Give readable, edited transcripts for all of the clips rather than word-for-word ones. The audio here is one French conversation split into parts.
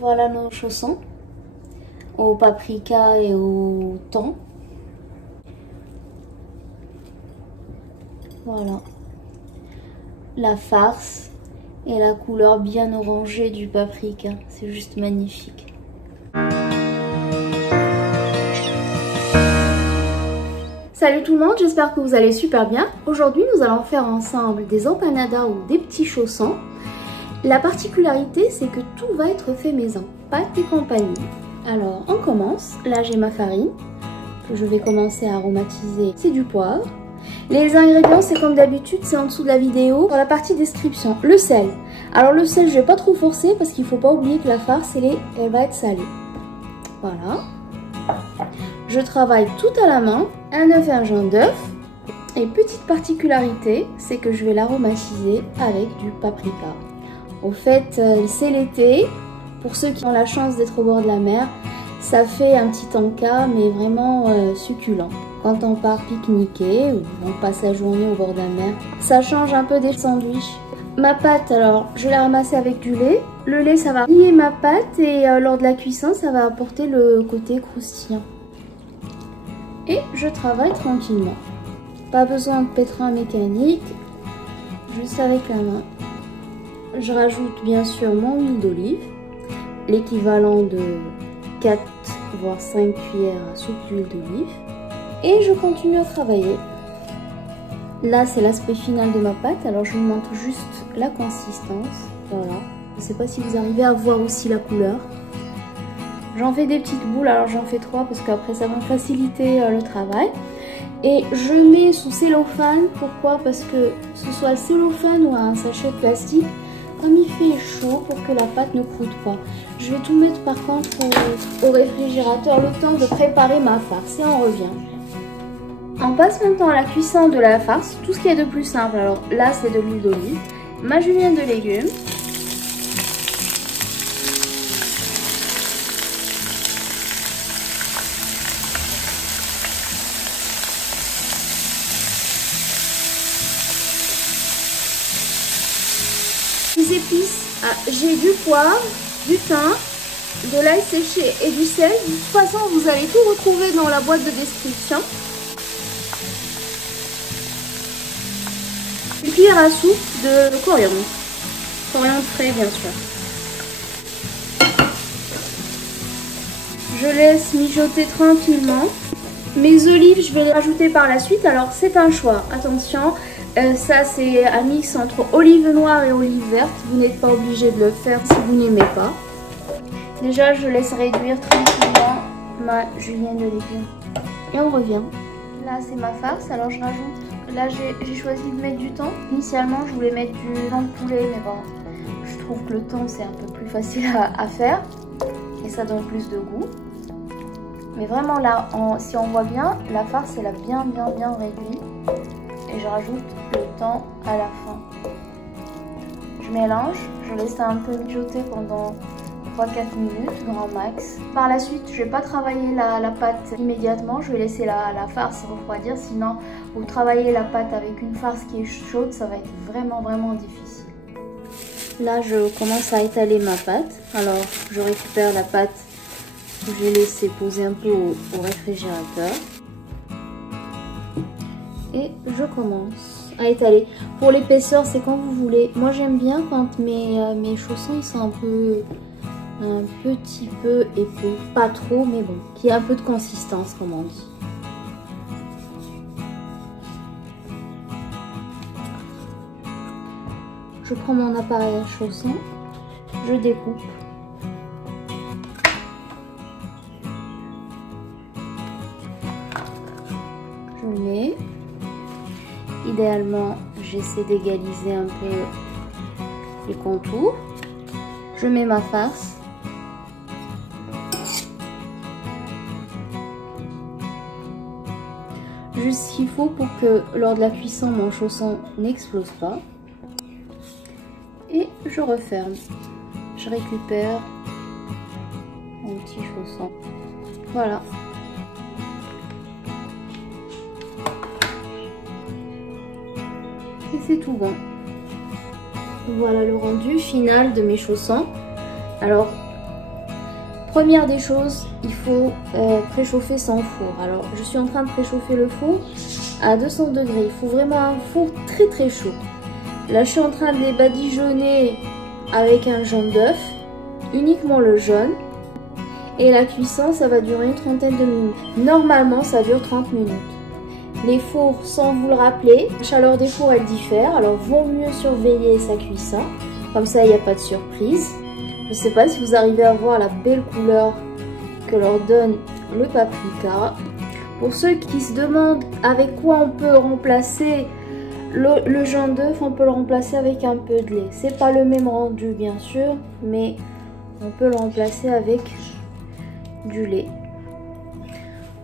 Voilà nos chaussons au paprika et au thon. Voilà. La farce et la couleur bien orangée du paprika. C'est juste magnifique. Salut tout le monde, j'espère que vous allez super bien. Aujourd'hui, nous allons faire ensemble des empanadas ou des petits chaussons. La particularité, c'est que tout va être fait maison, pâte et compagnie. Alors, on commence. Là, j'ai ma farine que je vais commencer à aromatiser. C'est du poivre. Les ingrédients, c'est comme d'habitude, c'est en dessous de la vidéo, dans la partie description. Le sel. Alors, le sel, je vais pas trop forcer parce qu'il faut pas oublier que la farce, elle va être salée. Voilà. Je travaille tout à la main. Un œuf et un jaune d'œuf. Et petite particularité, c'est que je vais l'aromatiser avec du paprika. Au fait, c'est l'été. Pour ceux qui ont la chance d'être au bord de la mer, ça fait un petit encas, mais vraiment succulent. Quand on part pique-niquer ou on passe la journée au bord de la mer, ça change un peu des sandwichs. Ma pâte, alors, je l'ai ramassée avec du lait. Le lait, ça va lier ma pâte et lors de la cuisson, ça va apporter le côté croustillant. Et je travaille tranquillement. Pas besoin de pétrin mécanique, juste avec la main. Je rajoute bien sûr mon huile d'olive, l'équivalent de 4 voire 5 cuillères à soupe d'huile d'olive. Et je continue à travailler. Là, c'est l'aspect final de ma pâte, alors je vous montre juste la consistance. Voilà, je ne sais pas si vous arrivez à voir aussi la couleur. J'en fais des petites boules, alors j'en fais 3 parce qu'après ça va me faciliter le travail. Et je mets sous cellophane, pourquoi? Parce que ce soit le cellophane ou un sachet de plastique, comme il fait chaud pour que la pâte ne croûte pas. Je vais tout mettre par contre au réfrigérateur, le temps de préparer ma farce et on revient. On passe maintenant à la cuisson de la farce, tout ce qui est de plus simple. Alors là c'est de l'huile d'olive, ma julienne de légumes. Les épices, j'ai du poivre, du thym, de l'ail séché et du sel. De toute façon, vous allez tout retrouver dans la boîte de description. Une cuillère à soupe de coriandre. Coriandre frais, bien sûr. Je laisse mijoter tranquillement. Mes olives, je vais les rajouter par la suite. Alors, c'est un choix. Attention. Ça c'est un mix entre olive noire et olive verte. Vous n'êtes pas obligé de le faire si vous n'aimez pas. Déjà je laisse réduire tranquillement ma julienne de légumes. Et on revient. Là c'est ma farce, alors je rajoute. Là j'ai choisi de mettre du thon. Initialement je voulais mettre du blanc de poulet, mais bon, je trouve que le thon c'est un peu plus facile à faire. Et ça donne plus de goût. Mais vraiment là, si on voit bien, la farce elle a bien réduit. Et je rajoute le thon à la fin. Je mélange, je laisse ça un peu mijoter pendant 3-4 minutes, grand max. Par la suite, je ne vais pas travailler la pâte immédiatement, je vais laisser la farce refroidir, sinon vous travaillez la pâte avec une farce qui est chaude, ça va être vraiment difficile. Là, je commence à étaler ma pâte. Alors, je récupère la pâte que j'ai laissée poser un peu au réfrigérateur. Et je commence à étaler. Pour l'épaisseur, c'est quand vous voulez. Moi, j'aime bien quand mes chaussons ils sont un petit peu épais. Pas trop, mais bon, qu'il y ait un peu de consistance, comme on dit. Je prends mon appareil à chaussons, je découpe. Je mets. Idéalement, j'essaie d'égaliser un peu les contours. Je mets ma farce. Juste ce qu'il faut pour que lors de la cuisson, mon chausson n'explose pas. Et je referme. Je récupère mon petit chausson. Voilà. Et c'est tout bon. Voilà le rendu final de mes chaussons. Alors, Première des choses, il faut préchauffer son four. Alors je suis en train de préchauffer le four à 200 degrés. Il faut vraiment un four très très chaud. Là je suis en train de les badigeonner avec un jaune d'œuf, uniquement le jaune. Et la cuisson, ça va durer une trentaine de minutes. Normalement, ça dure 30 minutes. Les fours, sans vous le rappeler, la chaleur des fours, elle diffère. Alors, vaut mieux surveiller sa cuisson. Comme ça, il n'y a pas de surprise. Je ne sais pas si vous arrivez à voir la belle couleur que leur donne le paprika. Pour ceux qui se demandent avec quoi on peut remplacer le jaune d'œuf, on peut le remplacer avec un peu de lait. C'est pas le même rendu, bien sûr, mais on peut le remplacer avec du lait.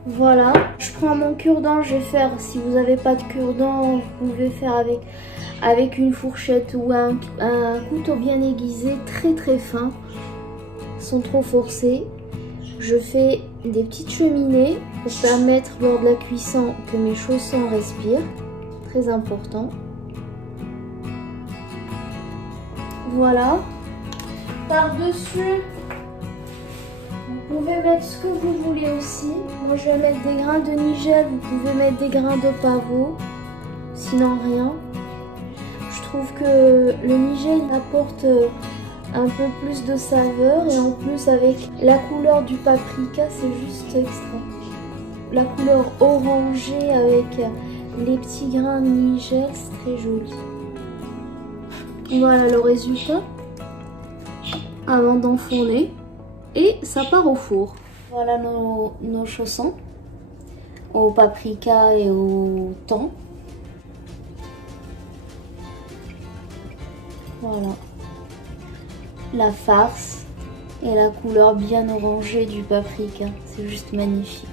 Voilà, je prends mon cure-dent, je vais faire, si vous n'avez pas de cure-dent, vous pouvez faire avec une fourchette ou un couteau bien aiguisé, très très fin, sans trop forcer. Je fais des petites cheminées pour permettre lors de la cuisson que mes chaussons respirent, très important. Voilà, par-dessus, vous pouvez mettre ce que vous voulez aussi. Moi, je vais mettre des grains de nigel. Vous pouvez mettre des grains de pavot. Sinon, rien. Je trouve que le nigel apporte un peu plus de saveur. Et en plus, avec la couleur du paprika, c'est juste extra. La couleur orangée avec les petits grains de nigel, c'est très joli. Voilà le résultat avant d'enfourner. Et ça part au four. Voilà nos chaussons au paprika et au thon. Voilà. La farce et la couleur bien orangée du paprika. C'est juste magnifique.